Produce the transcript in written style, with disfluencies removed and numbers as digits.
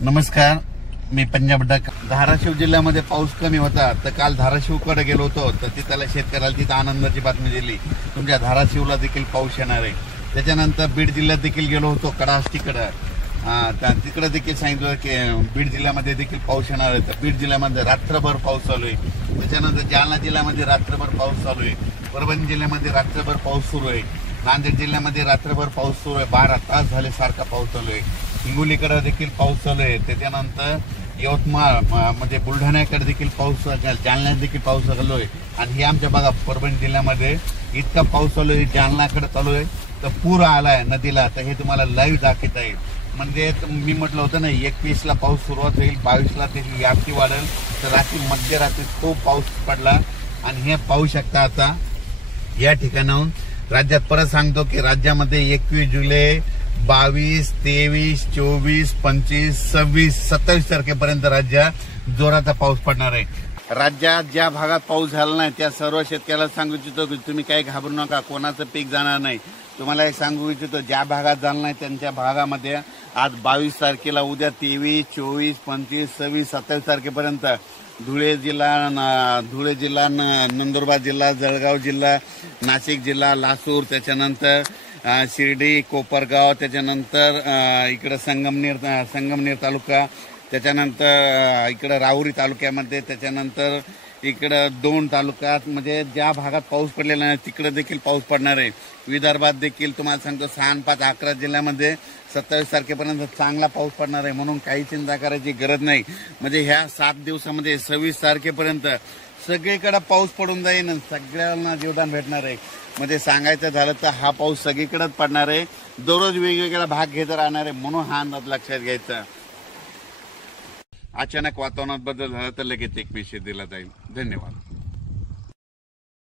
नमस्कार, मी पंजाब डक. धाराशिव जिल्ह्यामध्ये पाऊस कमी होता, तर काल धाराशिवकडे गेलो होतो, तर तिथल्या शेतकऱ्याला तिथं आनंदाची बातमी दिली, तुमच्या धाराशिवला देखील पाऊस येणार आहे. त्याच्यानंतर बीड जिल्ह्यात देखील गेलो होतो, कडाष्टीकडे, तिकडे देखील सांगितलं की बीड जिल्ह्यामध्ये देखील पाऊस येणार आहे. तर बीड जिल्ह्यामध्ये रात्रभर पाऊस चालू आहे. त्याच्यानंतर जालना जिल्ह्यामध्ये रात्रभर पाऊस चालू आहे. परभणी जिल्ह्यामध्ये रात्रभर पाऊस सुरू आहे. नांदेड जिल्ह्यामध्ये रात्रभर पाऊस सुरू आहे. 12 तास झाले सारखा पाऊस चालू आहे. हिंगोलीकडे देखील पाऊस चालू आहे. त्याच्यानंतर यवतमाळ म्हणजे बुलढाण्याकडे देखील पाऊस, जालन्यात देखील पाऊस चालू आहे. आणि हे आमच्या बघा परभणी जिल्ह्यामध्ये इतका पाऊस चालू आहे, जालनाकडे चालू आहे, तर पूर आलाय नदीला. तर हे तुम्हाला लाईव्ह दाखवत आहे. म्हणजे मी म्हटलं होतं ना, 21ला पाऊस सुरुवात होईल, 22ला त्याची व्याप्ती वाढेल. तर रात्री मध्यरात्री खूप पाऊस पडला. आणि हे पाहू शकता आता या ठिकाणाहून राज्यात. परत सांगतो की राज्यामध्ये 21 जुलै, 22, 23, 24, 25, 26, 27 तारखेपर्यंत राज्यात जोराचा पाऊस पडणार आहे. राज्यात ज्या भागात पाऊस झाला नाही त्या सर्व शेतकऱ्याला सांगू इच्छितो की तुम्ही काही घाबरू नका, कोणाचं पीक जाणार नाही. तुम्हाला एक सांगू इच्छितो, ज्या भागात झालं नाही त्यांच्या भागामध्ये आज 22 तारखेला, उद्या 23, 24, 25, 26, 27 तारखेपर्यंत धुळे जिल्हा, नंदुरबार जिल्हा, जळगाव जिल्हा, नाशिक जिल्हा, लासूर, त्याच्यानंतर शिर्डी, कोपरगाव, त्याच्यानंतर इकडं संगमनेर तालुका, त्याच्यानंतर इकडं राहुरी तालुक्यामध्ये, त्याच्यानंतर इकडं 2 तालुक्यात, म्हणजे ज्या भागात पाऊस पडलेला नाही तिकडे देखील पाऊस पडणार आहे. विदर्भात देखील तुम्हाला सांगतो 6, 5, 11 जिल्ह्यामध्ये 27 तारखेपर्यंत चांगला पाऊस पडणार आहे. म्हणून काही चिंता करायची गरज नाही. म्हणजे ह्या 7 दिवसामध्ये 26 तारखेपर्यंत सगळीकडे पाऊस पडून जाईल आणि सगळ्यांना जीवदान भेटणार आहे. म्हणजे सांगायचं झालं तर हा पाऊस सगळीकडेच पडणार आहे. दररोज वेगवेगळा भाग घेत राहणार आहे. म्हणून हा अंदाज लक्षात घ्यायचा. अचानक वातावरणात बदल झाला तर लगेच एक मेसेज दिला जाईल. धन्यवाद.